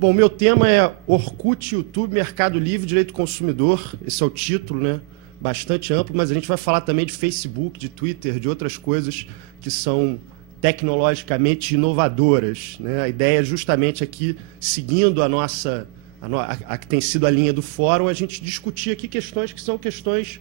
Bom, meu tema é Orkut, YouTube, Mercado Livre, Direito do Consumidor. Esse é o título, né? Bastante amplo, mas a gente vai falar também de Facebook, de Twitter, de outras coisas que são tecnologicamente inovadoras, né? A ideia é justamente aqui, seguindo a nossa, a que tem sido a linha do fórum, a gente discutir aqui questões que são questões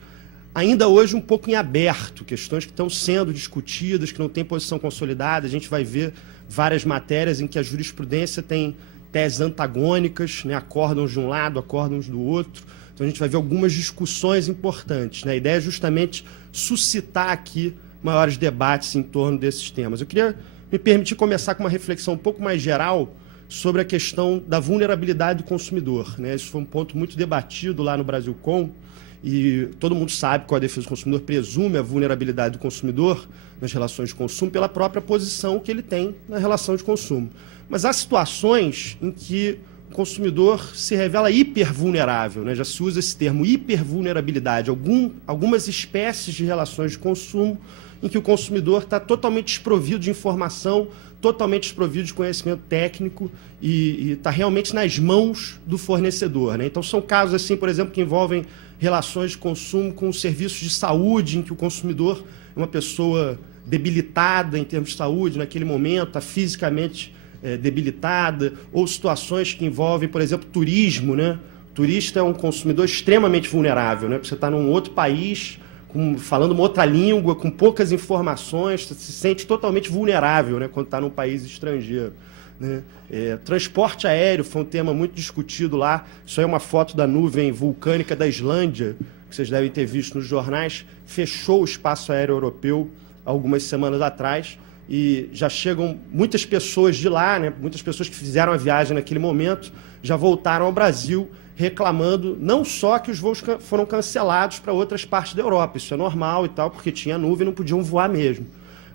ainda hoje um pouco em aberto, questões que estão sendo discutidas, que não têm posição consolidada. A gente vai ver várias matérias em que a jurisprudência tem teses antagônicas, né? Acórdãos de um lado, acórdãos do outro. Então a gente vai ver algumas discussões importantes, né? A ideia é justamente suscitar aqui maiores debates em torno desses temas. Eu queria me permitir começar com uma reflexão um pouco mais geral sobre a questão da vulnerabilidade do consumidor, né? Isso foi um ponto muito debatido lá no Brasilcom, e todo mundo sabe que a defesa do consumidor presume a vulnerabilidade do consumidor nas relações de consumo pela própria posição que ele tem na relação de consumo. Mas há situações em que o consumidor se revela hipervulnerável, né? Já se usa esse termo hipervulnerabilidade, algumas espécies de relações de consumo em que o consumidor está totalmente desprovido de informação, totalmente desprovido de conhecimento técnico e está realmente nas mãos do fornecedor, né? Então são casos assim, por exemplo, que envolvem relações de consumo com serviços de saúde, em que o consumidor é uma pessoa debilitada em termos de saúde naquele momento, está fisicamente debilitada, ou situações que envolvem, por exemplo, turismo, né? O turista é um consumidor extremamente vulnerável, né? Você está num outro país, falando uma outra língua, com poucas informações, você se sente totalmente vulnerável, né? Quando está num país estrangeiro, né? Transporte aéreo foi um tema muito discutido lá. Isso aí é uma foto da nuvem vulcânica da Islândia, que vocês devem ter visto nos jornais. Fechou o espaço aéreo europeu algumas semanas atrás e já chegam muitas pessoas de lá, né? Muitas pessoas que fizeram a viagem naquele momento já voltaram ao Brasil reclamando não só que os voos foram cancelados para outras partes da Europa, isso é normal e tal, porque tinha nuvem e não podiam voar mesmo,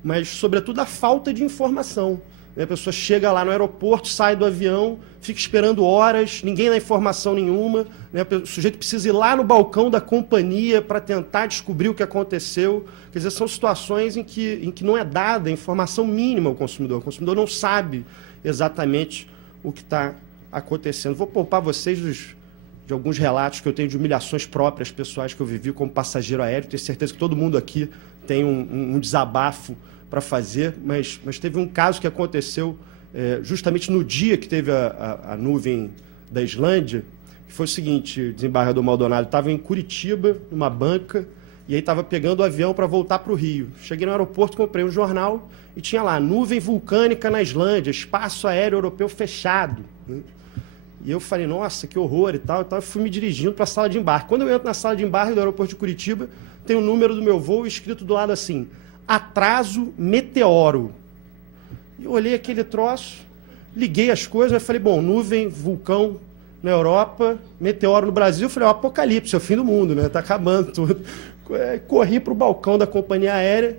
mas sobretudo a falta de informação. A pessoa chega lá no aeroporto, sai do avião, fica esperando horas, ninguém dá informação nenhuma, né? O sujeito precisa ir lá no balcão da companhia para tentar descobrir o que aconteceu. Quer dizer, são situações em que não é dada informação mínima ao consumidor. O consumidor não sabe exatamente o que está acontecendo. Vou poupar vocês de alguns relatos que eu tenho de humilhações próprias pessoais que eu vivi como passageiro aéreo. Tenho certeza que todo mundo aqui tem um desabafo para fazer, mas teve um caso que aconteceu justamente no dia que teve a nuvem da Islândia, que foi o seguinte: o desembargador Maldonado estava em Curitiba, numa banca, e aí estava pegando o avião para voltar para o Rio. Cheguei no aeroporto, comprei um jornal e tinha lá, nuvem vulcânica na Islândia, espaço aéreo europeu fechado, né? E eu falei, nossa, que horror e tal. Então eu fui me dirigindo para a sala de embarque. Quando eu entro na sala de embarque do aeroporto de Curitiba, tem o número do meu voo escrito do lado assim: atraso meteoro. E eu olhei aquele troço, liguei as coisas, eu falei, bom, nuvem, vulcão na Europa, meteoro no Brasil. Eu falei, apocalipse, é o fim do mundo, né? Está acabando tudo. Corri para o balcão da companhia aérea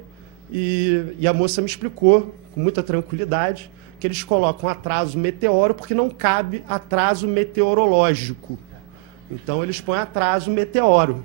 e a moça me explicou, com muita tranquilidade, que eles colocam atraso meteoro porque não cabe atraso meteorológico. Então eles põem atraso meteoro.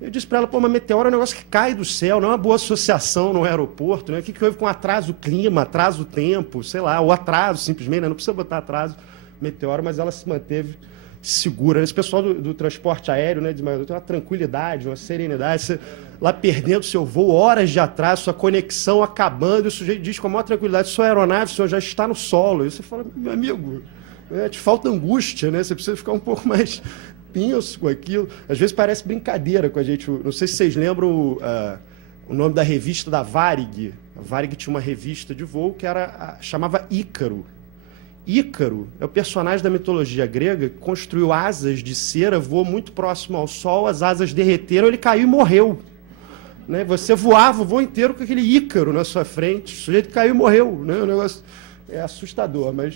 Eu disse para ela, pô, mas meteoro é um negócio que cai do céu, não é uma boa associação no aeroporto, né? O que houve com atraso clima, atraso tempo, sei lá, ou atraso simplesmente, né? Não precisa botar atraso meteoro, mas ela se manteve segura. Esse pessoal do transporte aéreo, né, tem uma tranquilidade, uma serenidade, você lá perdendo seu voo, horas de atraso, sua conexão acabando, e o sujeito diz com a maior tranquilidade, sua aeronave, o senhor já está no solo. E você fala, meu amigo, te falta angústia, né? Você precisa ficar um pouco mais pinço com aquilo. Às vezes parece brincadeira com a gente. Não sei se vocês lembram o nome da revista da Varig. A Varig tinha uma revista de voo que chamava Ícaro. Ícaro é o personagem da mitologia grega que construiu asas de cera, voou muito próximo ao sol, as asas derreteram, ele caiu e morreu. Né? Você voava o voo inteiro com aquele Ícaro na sua frente, o sujeito caiu e morreu. Né? O negócio é assustador, mas...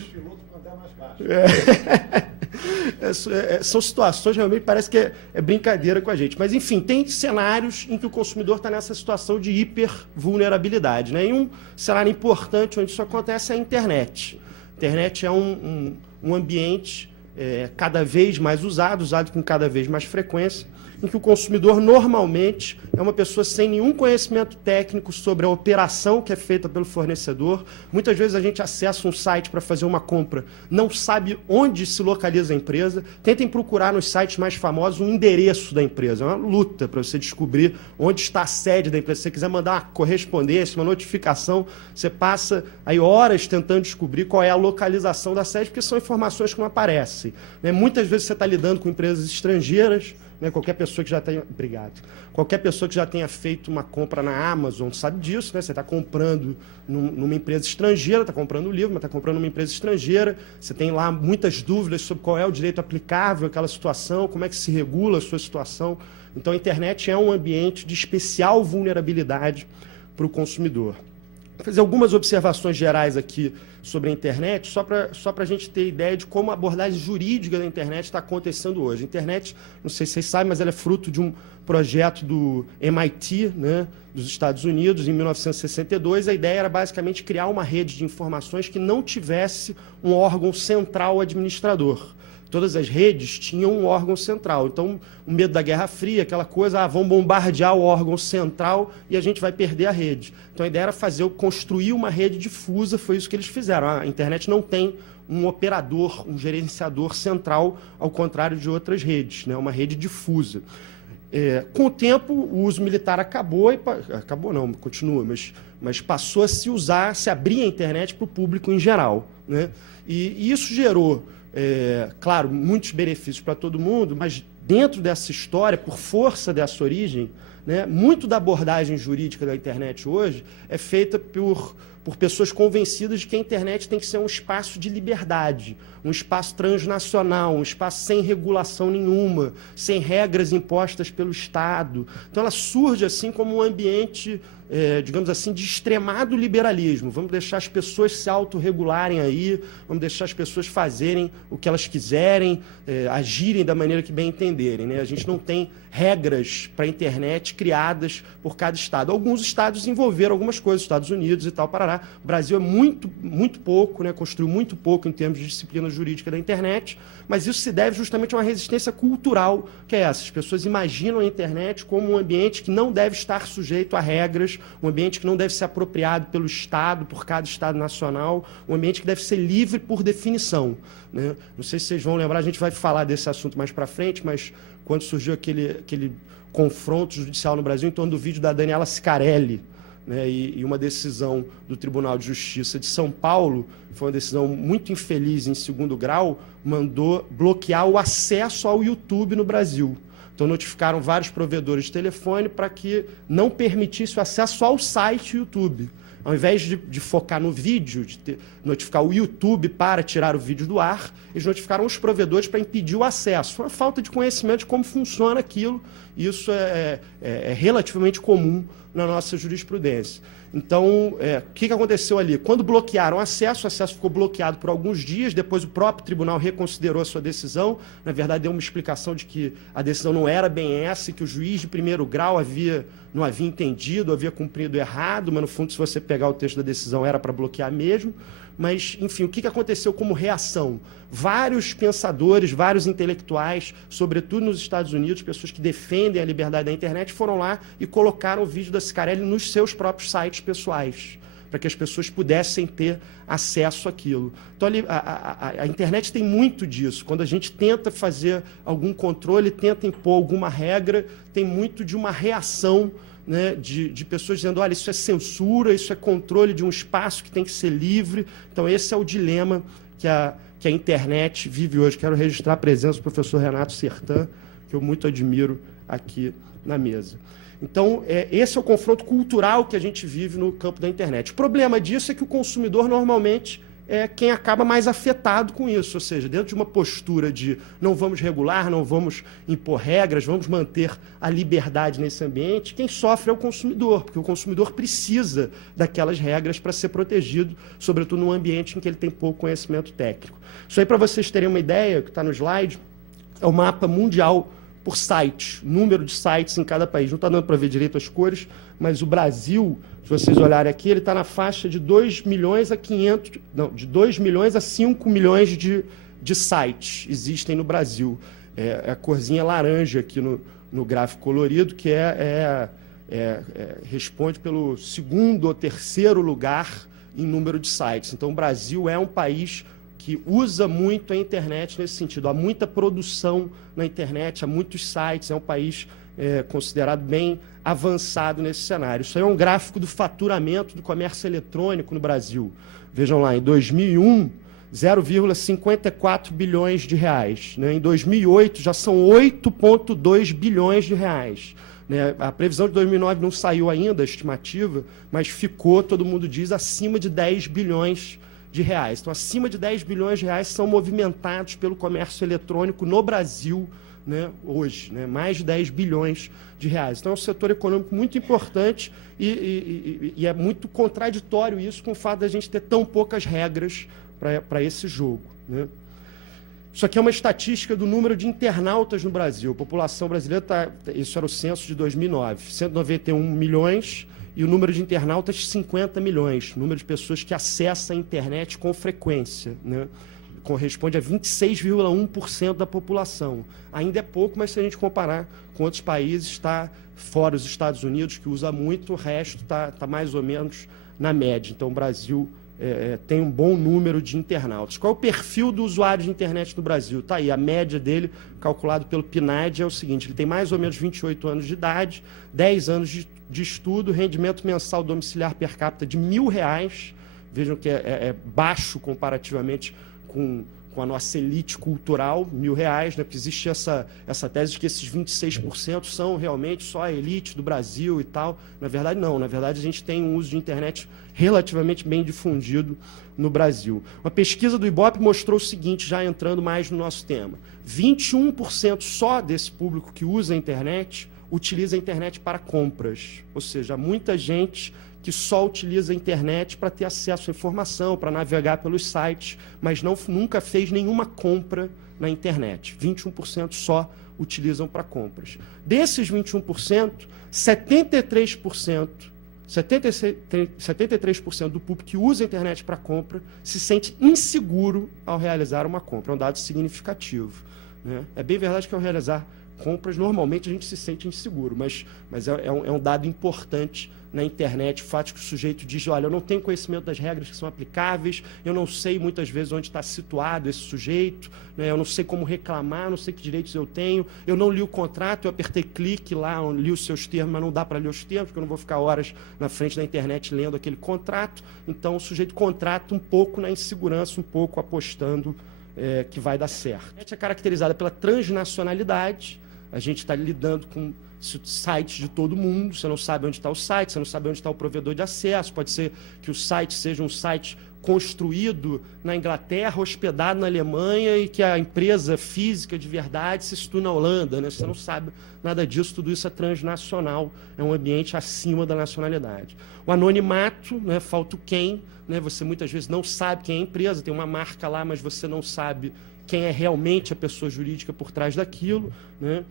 são situações realmente parece que é brincadeira com a gente, mas enfim, tem cenários em que o consumidor está nessa situação de hipervulnerabilidade, né? E um cenário importante onde isso acontece é a internet. A internet é um ambiente cada vez mais usado com cada vez mais frequência, em que o consumidor normalmente é uma pessoa sem nenhum conhecimento técnico sobre a operação que é feita pelo fornecedor. Muitas vezes a gente acessa um site para fazer uma compra, não sabe onde se localiza a empresa. Tentem procurar nos sites mais famosos o endereço da empresa. É uma luta para você descobrir onde está a sede da empresa. Se você quiser mandar uma correspondência, uma notificação, você passa aí horas tentando descobrir qual é a localização da sede, porque são informações que não aparecem, né? Muitas vezes você está lidando com empresas estrangeiras, né? Qualquer pessoa que já tenha... Obrigado. Qualquer pessoa que já tenha feito uma compra na Amazon sabe disso, né? Você está comprando numa empresa estrangeira, está comprando um livro, mas está comprando numa empresa estrangeira, você tem lá muitas dúvidas sobre qual é o direito aplicável àquela situação, como é que se regula a sua situação. Então, a internet é um ambiente de especial vulnerabilidade para o consumidor. Vou fazer algumas observações gerais aqui sobre a internet, só para a gente ter ideia de como a abordagem jurídica da internet está acontecendo hoje. A internet, não sei se vocês sabem, mas ela é fruto de um projeto do MIT, né, dos Estados Unidos, em 1962. A ideia era basicamente criar uma rede de informações que não tivesse um órgão central administrador. Todas as redes tinham um órgão central. Então, o medo da Guerra Fria, aquela coisa, vão bombardear o órgão central e a gente vai perder a rede. Então, a ideia era construir uma rede difusa, foi isso que eles fizeram. A internet não tem um operador, um gerenciador central, ao contrário de outras redes, né? Uma rede difusa. Com o tempo, o uso militar acabou, acabou não, continua, mas passou a se usar, se abrir a internet para o público em geral, né? E isso gerou... claro, muitos benefícios para todo mundo, mas dentro dessa história, por força dessa origem, né, muito da abordagem jurídica da internet hoje é feita por pessoas convencidas de que a internet tem que ser um espaço de liberdade, um espaço transnacional, um espaço sem regulação nenhuma, sem regras impostas pelo Estado. Então, ela surge assim como um ambiente, digamos assim, de extremado liberalismo. Vamos deixar as pessoas se autorregularem aí, vamos deixar as pessoas fazerem o que elas quiserem, agirem da maneira que bem entenderem, né? A gente não tem regras para a internet criadas por cada Estado. Alguns Estados desenvolveram algumas coisas, Estados Unidos e tal, parará. O Brasil é muito pouco, né? Construiu muito pouco em termos de disciplina jurídica da internet, mas isso se deve justamente a uma resistência cultural, que é essa. As pessoas imaginam a internet como um ambiente que não deve estar sujeito a regras, um ambiente que não deve ser apropriado pelo Estado, por cada Estado nacional, um ambiente que deve ser livre por definição, né? Não sei se vocês vão lembrar, a gente vai falar desse assunto mais para frente, mas quando surgiu aquele confronto judicial no Brasil em torno do vídeo da Daniela Scarelli, né, e uma decisão do Tribunal de Justiça de São Paulo, foi uma decisão muito infeliz em segundo grau, mandou bloquear o acesso ao YouTube no Brasil. Então, notificaram vários provedores de telefone para que não permitisse o acesso ao site YouTube. Ao invés de focar no vídeo, notificar o YouTube para tirar o vídeo do ar, eles notificaram os provedores para impedir o acesso. Foi uma falta de conhecimento de como funciona aquilo, e isso é relativamente comum na nossa jurisprudência. Então, o que aconteceu ali? Quando bloquearam o acesso ficou bloqueado por alguns dias, depois o próprio tribunal reconsiderou a sua decisão, na verdade deu uma explicação de que a decisão não era bem essa, que o juiz de primeiro grau não havia entendido, havia cumprido errado, mas no fundo, se você pegar o texto da decisão, era para bloquear mesmo. Mas, enfim, o que aconteceu como reação? Vários pensadores, vários intelectuais, sobretudo nos Estados Unidos, pessoas que defendem a liberdade da internet, foram lá e colocaram o vídeo da Scarelli nos seus próprios sites pessoais, para que as pessoas pudessem ter acesso àquilo. Então, a internet tem muito disso. Quando a gente tenta fazer algum controle, tenta impor alguma regra, tem muito de uma reação, né, de pessoas dizendo, olha, isso é censura, isso é controle de um espaço que tem que ser livre. Então, esse é o dilema que a internet vive hoje. Quero registrar a presença do professor Renato Sertan, que eu muito admiro aqui na mesa. Então, esse é o confronto cultural que a gente vive no campo da internet. O problema disso é que o consumidor, normalmente, é quem acaba mais afetado com isso, ou seja, dentro de uma postura de não vamos regular, não vamos impor regras, vamos manter a liberdade nesse ambiente, quem sofre é o consumidor, porque o consumidor precisa daquelas regras para ser protegido, sobretudo num ambiente em que ele tem pouco conhecimento técnico. Isso aí, para vocês terem uma ideia, que está no slide, é o mapa mundial por sites, número de sites em cada país. Não está dando para ver direito as cores, mas o Brasil, se vocês olharem aqui, ele está na faixa de 2 milhões a 500, não, de 2 milhões a 5 milhões de sites existem no Brasil. A corzinha laranja aqui no gráfico colorido, que responde pelo segundo ou terceiro lugar em número de sites. Então, o Brasil é um país que usa muito a internet nesse sentido. Há muita produção na internet, há muitos sites, é um país considerado bem avançado nesse cenário. Isso aí é um gráfico do faturamento do comércio eletrônico no Brasil. Vejam lá, em 2001, 0,54 bilhões de reais. Né? Em 2008, já são 8,2 bilhões de reais. Né? A previsão de 2009 não saiu ainda, a estimativa, mas ficou, todo mundo diz, acima de 10 bilhões de reais. Então, acima de 10 bilhões de reais são movimentados pelo comércio eletrônico no Brasil, né, hoje, né, mais de 10 bilhões de reais. Então, é um setor econômico muito importante e é muito contraditório isso com o fato de a gente ter tão poucas regras para esse jogo. Né? Isso aqui é uma estatística do número de internautas no Brasil. A população brasileira, isso era o censo de 2009, 191 milhões e o número de internautas, 50 milhões. O número de pessoas que acessam a internet com frequência, né? Corresponde a 26,1% da população. Ainda é pouco, mas se a gente comparar com outros países, está fora os Estados Unidos, que usa muito, o resto está mais ou menos na média. Então, o Brasil tem um bom número de internautas. Qual é o perfil do usuário de internet no Brasil? Está aí, a média dele, calculado pelo PNAD, é o seguinte: ele tem mais ou menos 28 anos de idade, 10 anos de estudo, rendimento mensal domiciliar per capita de R$1.000. Vejam que é baixo comparativamente com a nossa elite cultural, R$1.000, né? Porque existe essa tese de que esses 26% são realmente só a elite do Brasil e tal. Na verdade, não. Na verdade, a gente tem um uso de internet relativamente bem difundido no Brasil. Uma pesquisa do Ibope mostrou o seguinte, já entrando mais no nosso tema: 21% só desse público que usa a internet utiliza a internet para compras. Ou seja, muita gente que só utiliza a internet para ter acesso à informação, para navegar pelos sites, mas nunca fez nenhuma compra na internet. 21% só utilizam para compras. Desses 21%, 73% do público que usa a internet para compra se sente inseguro ao realizar uma compra. É um dado significativo. Né? É bem verdade que ao realizar compras, normalmente a gente se sente inseguro, mas é um dado importante na internet, o fato de que o sujeito diz, olha, eu não tenho conhecimento das regras que são aplicáveis, eu não sei muitas vezes onde está situado esse sujeito, né, eu não sei como reclamar, não sei que direitos eu tenho, eu não li o contrato, eu apertei clique lá, li os seus termos, mas não dá para ler os termos, porque eu não vou ficar horas na frente da internet lendo aquele contrato. Então o sujeito contrata um pouco na insegurança, um pouco apostando que vai dar certo. A internet é caracterizada pela transnacionalidade. A gente está lidando com sites de todo mundo, você não sabe onde está o site, você não sabe onde está o provedor de acesso, pode ser que o site seja um site construído na Inglaterra, hospedado na Alemanha e que a empresa física de verdade se situa na Holanda, né? Você não sabe nada disso, tudo isso é transnacional, é um ambiente acima da nacionalidade. O anonimato, né? Falta o quem, né? Você muitas vezes não sabe quem é a empresa, tem uma marca lá, mas você não sabe quem é realmente a pessoa jurídica por trás daquilo, né?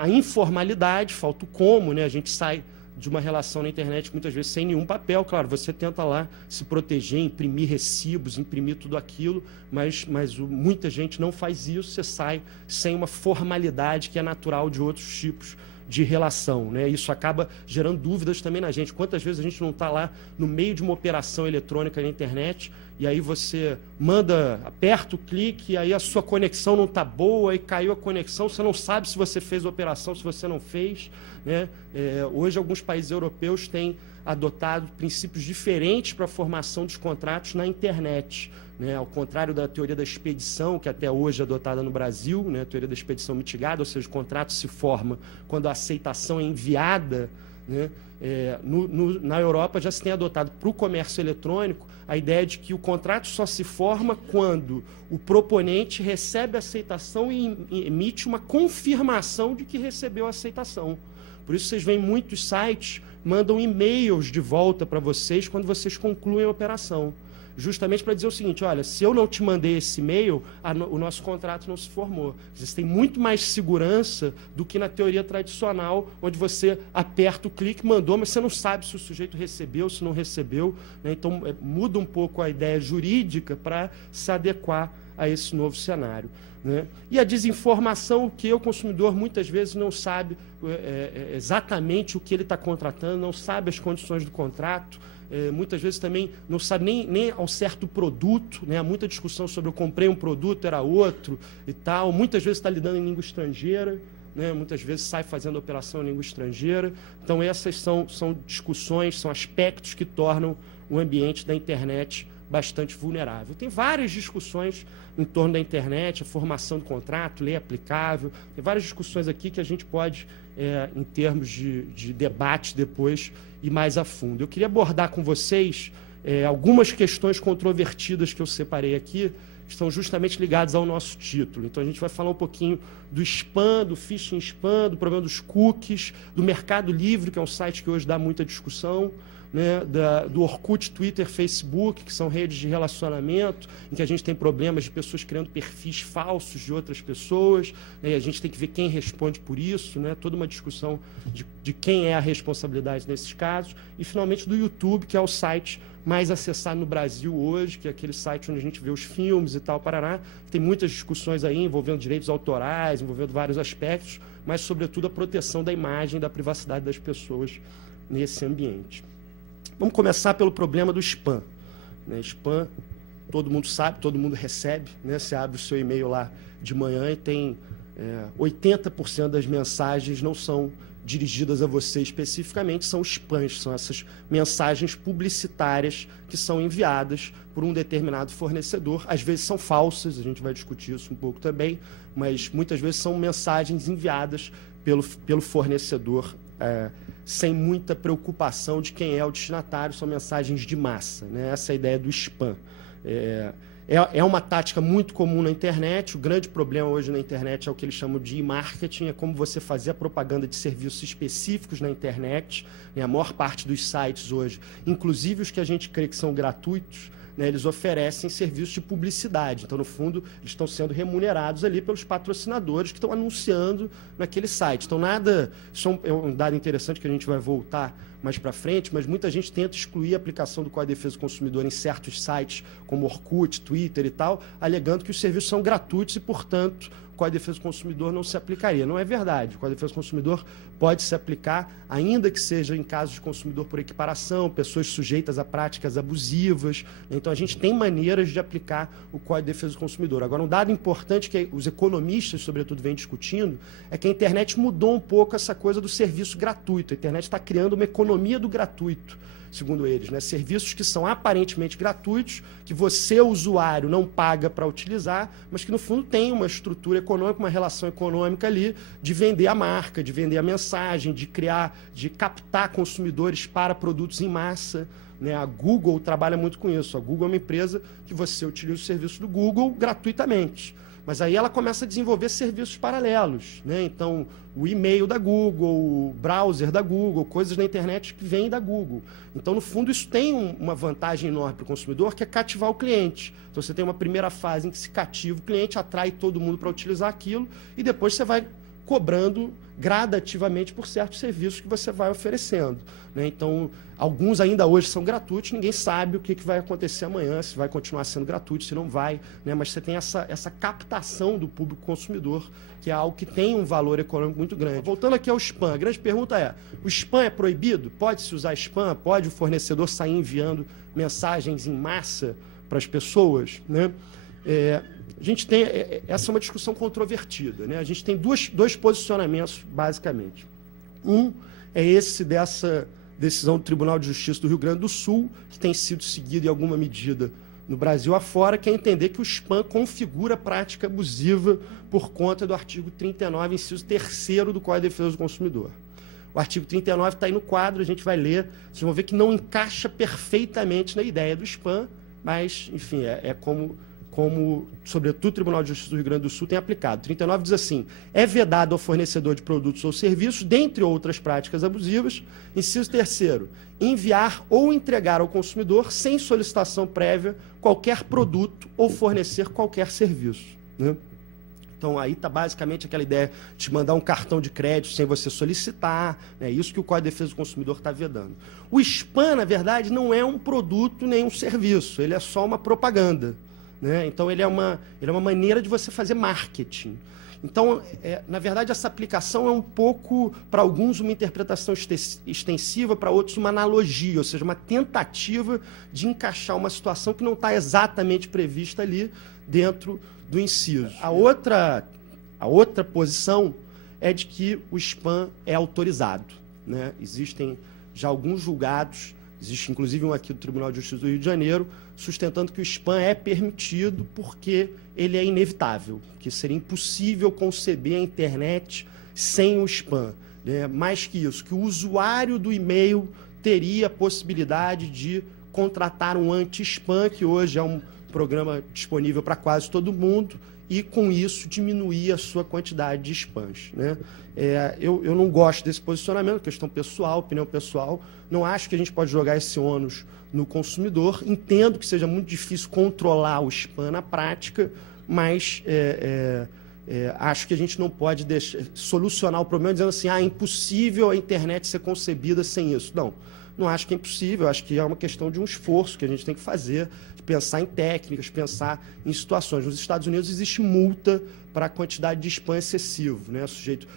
A informalidade, falta o como, né? A gente sai de uma relação na internet muitas vezes sem nenhum papel, claro, você tenta lá se proteger, imprimir recibos, imprimir tudo aquilo, mas muita gente não faz isso, você sai sem uma formalidade que é natural de outros tipos de relação, né? Isso acaba gerando dúvidas também na gente. Quantas vezes a gente não está lá no meio de uma operação eletrônica na internet e aí você aperta o clique, e aí a sua conexão não está boa, e caiu a conexão, você não sabe se você fez a operação, se você não fez, né? Hoje alguns países europeus têm adotado princípios diferentes para a formação dos contratos na internet, né? Ao contrário da teoria da expedição, que até hoje é adotada no Brasil, né? A teoria da expedição mitigada, ou seja, o contrato se forma quando a aceitação é enviada, né? Na Europa já se tem adotado para o comércio eletrônico a ideia de que o contrato só se forma quando o proponente recebe a aceitação e emite uma confirmação de que recebeu a aceitação. Por isso vocês veem muitos sites mandam e-mails de volta para vocês quando vocês concluem a operação. Justamente para dizer o seguinte, olha, se eu não te mandei esse e-mail, o nosso contrato não se formou. Você tem muito mais segurança do que na teoria tradicional, onde você aperta o clique, mandou, mas você não sabe se o sujeito recebeu, se não recebeu, né? Então, muda um pouco a ideia jurídica para se adequar a esse novo cenário, né? E a desinformação, que o consumidor muitas vezes não sabe exatamente o que ele está contratando, não sabe as condições do contrato, muitas vezes também não sabe nem ao certo produto, né? Há muita discussão sobre eu comprei um produto, era outro e tal. Muitas vezes está lidando em língua estrangeira, né? Muitas vezes sai fazendo operação em língua estrangeira. Então, essas são discussões, são aspectos que tornam o ambiente da internet bastante vulnerável. Tem várias discussões em torno da internet, a formação do contrato, lei aplicável, tem várias discussões aqui que a gente pode, em termos de debate depois, ir mais a fundo. Eu queria abordar com vocês algumas questões controvertidas que eu separei aqui, que estão justamente ligadas ao nosso título. Então, a gente vai falar um pouquinho do spam, do phishing spam, do problema dos cookies, do Mercado Livre, que é um site que hoje dá muita discussão, né, do Orkut, Twitter, Facebook, que são redes de relacionamento, em que a gente tem problemas de pessoas criando perfis falsos de outras pessoas, né, e a gente tem que ver quem responde por isso, né, toda uma discussão de quem é a responsabilidade nesses casos. E, finalmente, do YouTube, que é o site mais acessado no Brasil hoje, que é aquele site onde a gente vê os filmes e tal, Paraná. Tem muitas discussões aí envolvendo direitos autorais, envolvendo vários aspectos, mas, sobretudo, a proteção da imagem e da privacidade das pessoas nesse ambiente. Vamos começar pelo problema do spam, né? Spam, todo mundo sabe, todo mundo recebe, né? Você abre o seu e-mail lá de manhã e tem 80% das mensagens não são dirigidas a você especificamente, são spams, são essas mensagens publicitárias que são enviadas por um determinado fornecedor. Às vezes são falsas, a gente vai discutir isso um pouco também, mas muitas vezes são mensagens enviadas pelo fornecedor sem muita preocupação de quem é o destinatário, são mensagens de massa, né? Essa é a ideia do spam. É uma tática muito comum na internet. O grande problema hoje na internet é o que eles chamam de e-marketing, é como você fazer a propaganda de serviços específicos na internet, né? A maior parte dos sites hoje, inclusive os que a gente crê que são gratuitos, né, eles oferecem serviços de publicidade. Então, no fundo, eles estão sendo remunerados ali pelos patrocinadores que estão anunciando naquele site. Então, isso é um dado interessante que a gente vai voltar mais para frente, mas muita gente tenta excluir a aplicação do Código de Defesa do Consumidor em certos sites, como Orkut, Twitter e tal, alegando que os serviços são gratuitos e, portanto, o Código de Defesa do Consumidor não se aplicaria. Não é verdade. O Código de Defesa do Consumidor pode se aplicar, ainda que seja em casos de consumidor por equiparação, pessoas sujeitas a práticas abusivas. Então, a gente tem maneiras de aplicar o Código de Defesa do Consumidor. Agora, um dado importante que os economistas, sobretudo, vêm discutindo é que a internet mudou um pouco essa coisa do serviço gratuito. A internet está criando uma economia do gratuito, segundo eles, né? Serviços que são aparentemente gratuitos, que você, usuário, não paga para utilizar, mas que, no fundo, tem uma estrutura econômica, uma relação econômica ali de vender a marca, de vender a mensagem, de captar consumidores para produtos em massa, né? A Google trabalha muito com isso. A Google é uma empresa que você utiliza o serviço do Google gratuitamente. Mas aí ela começa a desenvolver serviços paralelos, né? Então, o e-mail da Google, o browser da Google, coisas na internet que vêm da Google. Então, no fundo, isso tem uma vantagem enorme para o consumidor, que é cativar o cliente. Então, você tem uma primeira fase em que se cativa o cliente, atrai todo mundo para utilizar aquilo, e depois você vai cobrando gradativamente por certos serviços que você vai oferecendo, né? Então, alguns ainda hoje são gratuitos, ninguém sabe o que vai acontecer amanhã, se vai continuar sendo gratuito, se não vai, né? Mas você tem essa captação do público consumidor, que é algo que tem um valor econômico muito grande. Voltando aqui ao spam, a grande pergunta é, o spam é proibido? Pode-se usar spam? Pode o fornecedor sair enviando mensagens em massa para as pessoas, né? A gente tem, essa é uma discussão controvertida, né? A gente tem dois posicionamentos, basicamente. Um é esse dessa decisão do Tribunal de Justiça do Rio Grande do Sul, que tem sido seguida em alguma medida no Brasil afora, que é entender que o spam configura prática abusiva por conta do artigo 39, inciso 3º do Código de Defesa do Consumidor. O artigo 39 está aí no quadro, a gente vai ler, vocês vão ver que não encaixa perfeitamente na ideia do spam, mas, enfim, como, sobretudo, o Tribunal de Justiça do Rio Grande do Sul tem aplicado. 39 diz assim, é vedado ao fornecedor de produtos ou serviços, dentre outras práticas abusivas, inciso 3º, enviar ou entregar ao consumidor, sem solicitação prévia, qualquer produto ou fornecer qualquer serviço, né? Então, aí está basicamente aquela ideia de mandar um cartão de crédito sem você solicitar, né? Isso que o Código de Defesa do Consumidor está vedando. O spam, na verdade, não é um produto nem um serviço, ele é só uma propaganda, né? Então, ele é uma maneira de você fazer marketing. Então, na verdade, essa aplicação é um pouco, para alguns, uma interpretação extensiva, para outros, uma analogia, ou seja, uma tentativa de encaixar uma situação que não está exatamente prevista ali dentro do inciso. A outra posição é de que o spam é autorizado, né? Existem já alguns julgados, existe inclusive um aqui do Tribunal de Justiça do Rio de Janeiro, sustentando que o spam é permitido porque ele é inevitável, que seria impossível conceber a internet sem o spam, né? Mais que isso, que o usuário do e-mail teria a possibilidade de contratar um anti-spam, que hoje é um programa disponível para quase todo mundo, e com isso diminuir a sua quantidade de spams, né? Eu não gosto desse posicionamento, questão pessoal, opinião pessoal. Não acho que a gente pode jogar esse ônus no consumidor. Entendo que seja muito difícil controlar o spam na prática, mas acho que a gente não pode solucionar o problema dizendo assim, é impossível a internet ser concebida sem isso. Não acho que é impossível, acho que é uma questão de um esforço que a gente tem que fazer, de pensar em técnicas, pensar em situações. Nos Estados Unidos existe multa para a quantidade de spam excessivo, né? O sujeito,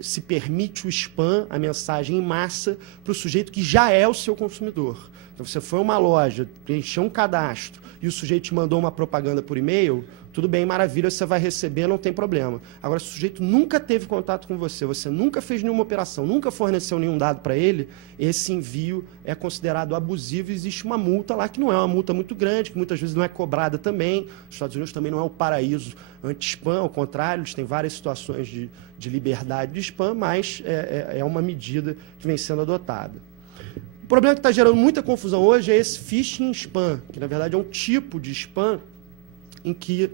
se permite o spam, a mensagem em massa, para o sujeito que já é o seu consumidor. Então, você foi a uma loja, preencheu um cadastro e o sujeito te mandou uma propaganda por e-mail, tudo bem, maravilha, você vai receber, não tem problema. Agora, se o sujeito nunca teve contato com você, você nunca fez nenhuma operação, nunca forneceu nenhum dado para ele, esse envio é considerado abusivo e existe uma multa lá, que não é uma multa muito grande, que muitas vezes não é cobrada também. Os Estados Unidos também não é o paraíso anti-spam, ao contrário, eles têm várias situações de liberdade de spam, mas é uma medida que vem sendo adotada. O problema que está gerando muita confusão hoje é esse phishing spam, que na verdade é um tipo de spam em que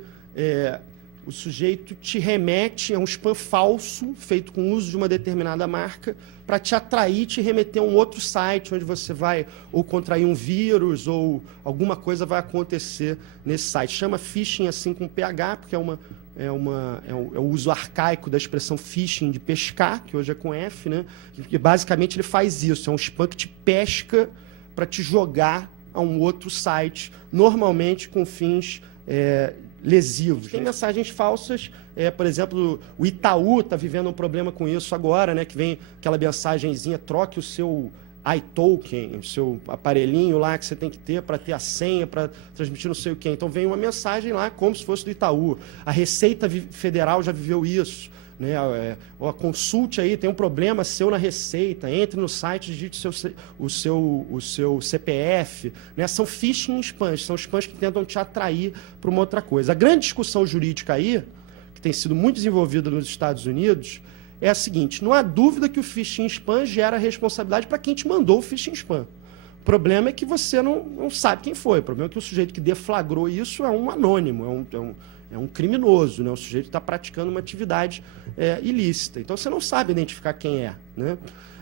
o sujeito te remete a um spam falso, feito com o uso de uma determinada marca, para te atrair, te remeter a um outro site, onde você vai ou contrair um vírus, ou alguma coisa vai acontecer nesse site. Chama phishing assim com PH, porque é o uso arcaico da expressão phishing, de pescar, que hoje é com F, né? Que basicamente ele faz isso, é um spam que te pesca para te jogar a um outro site, normalmente com fins lesivos. Tem mensagens falsas, por exemplo, o Itaú está vivendo um problema com isso agora, né? Que vem aquela mensagenzinha, troque o seu iToken, o seu aparelhinho lá que você tem que ter para ter a senha, para transmitir não sei o quê. Então vem uma mensagem lá como se fosse do Itaú. A Receita Federal já viveu isso, né? Consulte aí, tem um problema seu na Receita, entre no site, digite o seu CPF, né? São phishing spams, são spams que tentam te atrair para uma outra coisa. A grande discussão jurídica aí, que tem sido muito desenvolvida nos Estados Unidos, é a seguinte: não há dúvida que o phishing spam gera responsabilidade para quem te mandou o phishing spam. O problema é que você não sabe quem foi. O problema é que o sujeito que deflagrou isso é um anônimo, é um criminoso, né? O sujeito está praticando uma atividade ilícita. Então, você não sabe identificar quem é, né?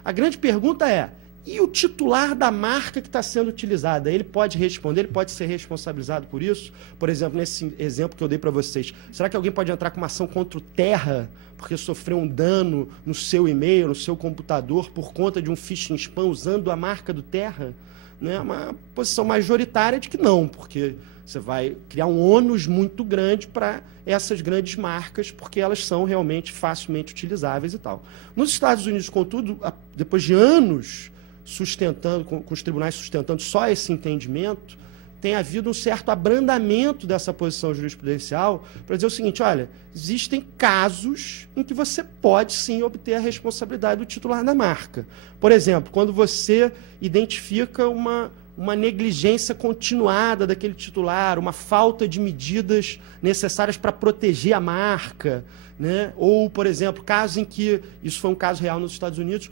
A grande pergunta é, e o titular da marca que está sendo utilizada? Ele pode responder, ele pode ser responsabilizado por isso? Por exemplo, nesse exemplo que eu dei para vocês, será que alguém pode entrar com uma ação contra o Terra porque sofreu um dano no seu e-mail, no seu computador, por conta de um phishing spam usando a marca do Terra? Né? Uma posição majoritária de que não, porque você vai criar um ônus muito grande para essas grandes marcas, porque elas são realmente facilmente utilizáveis e tal. Nos Estados Unidos, contudo, depois de anos sustentando, com os tribunais sustentando só esse entendimento, tem havido um certo abrandamento dessa posição jurisprudencial para dizer o seguinte: olha, existem casos em que você pode sim obter a responsabilidade do titular da marca. Por exemplo, quando você identifica uma negligência continuada daquele titular, uma falta de medidas necessárias para proteger a marca, né? Ou, por exemplo, casos em que, isso foi um caso real nos Estados Unidos,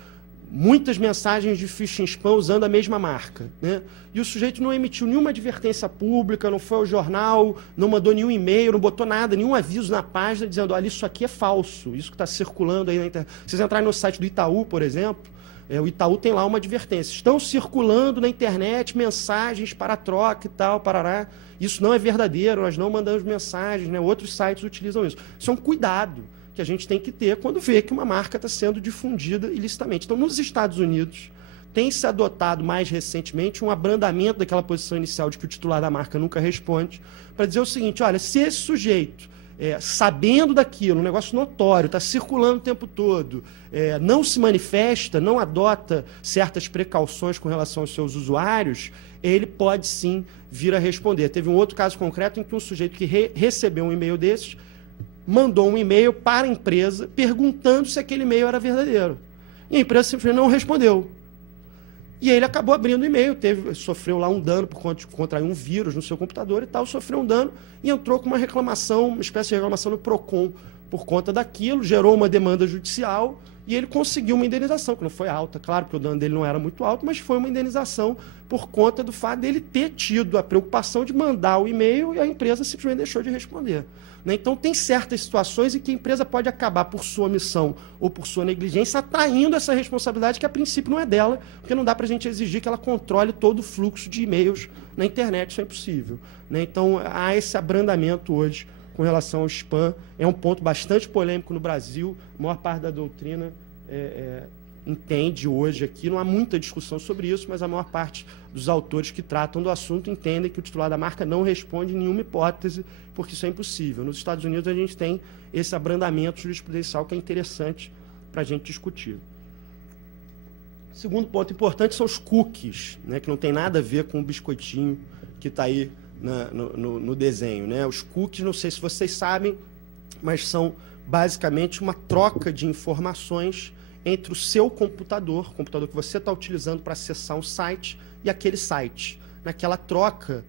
muitas mensagens de phishing spam usando a mesma marca, né? E o sujeito não emitiu nenhuma advertência pública, não foi ao jornal, não mandou nenhum e-mail, não botou nada, nenhum aviso na página dizendo: olha, isso aqui é falso, isso que está circulando aí na internet. Se vocês entrarem no site do Itaú, por exemplo, o Itaú tem lá uma advertência: estão circulando na internet mensagens para troca e tal, parará. Isso não é verdadeiro, nós não mandamos mensagens, né? Outros sites utilizam isso. Isso é um cuidado que a gente tem que ter quando vê que uma marca está sendo difundida ilicitamente. Então, nos Estados Unidos, tem se adotado mais recentemente um abrandamento daquela posição inicial de que o titular da marca nunca responde, para dizer o seguinte, olha, se esse sujeito, sabendo daquilo, um negócio notório, está circulando o tempo todo, não se manifesta, não adota certas precauções com relação aos seus usuários, ele pode sim vir a responder. Teve um outro caso concreto em que um sujeito que recebeu um e-mail desses mandou um e-mail para a empresa perguntando se aquele e-mail era verdadeiro. E a empresa simplesmente não respondeu. E aí ele acabou abrindo o e-mail, sofreu lá um dano por conta de contrair um vírus no seu computador e tal, sofreu um dano e entrou com uma reclamação, uma espécie de reclamação no PROCON por conta daquilo, gerou uma demanda judicial e ele conseguiu uma indenização, que não foi alta, claro, porque o dano dele não era muito alto, mas foi uma indenização por conta do fato dele ter tido a preocupação de mandar o e-mail e a empresa simplesmente deixou de responder. Então, tem certas situações em que a empresa pode acabar, por sua omissão ou por sua negligência, atraindo essa responsabilidade que, a princípio, não é dela, porque não dá para a gente exigir que ela controle todo o fluxo de e-mails na internet, isso é impossível. Então, há esse abrandamento hoje com relação ao spam. É um ponto bastante polêmico no Brasil, a maior parte da doutrina entende hoje aqui, não há muita discussão sobre isso, mas a maior parte dos autores que tratam do assunto entendem que o titular da marca não responde nenhuma hipótese, porque isso é impossível. Nos Estados Unidos a gente tem esse abrandamento jurisprudencial que é interessante para a gente discutir. Segundo ponto importante são os cookies, né, que não tem nada a ver com o biscoitinho que está aí no desenho. Né? Os cookies, não sei se vocês sabem, mas são basicamente uma troca de informações entre o seu computador, o computador que você está utilizando para acessar um site, e aquele site. Naquela troca,